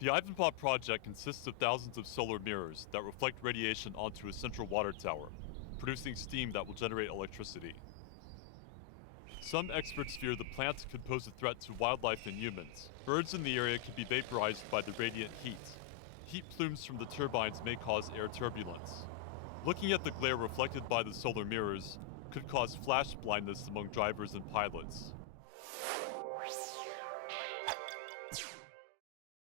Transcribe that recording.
The Ivanpah project consists of thousands of solar mirrors that reflect radiation onto a central water tower, producing steam that will generate electricity. Some experts fear the plants could pose a threat to wildlife and humans. Birds in the area could be vaporized by the radiant heat. Heat plumes from the turbines may cause air turbulence. Looking at the glare reflected by the solar mirrors could cause flash blindness among drivers and pilots.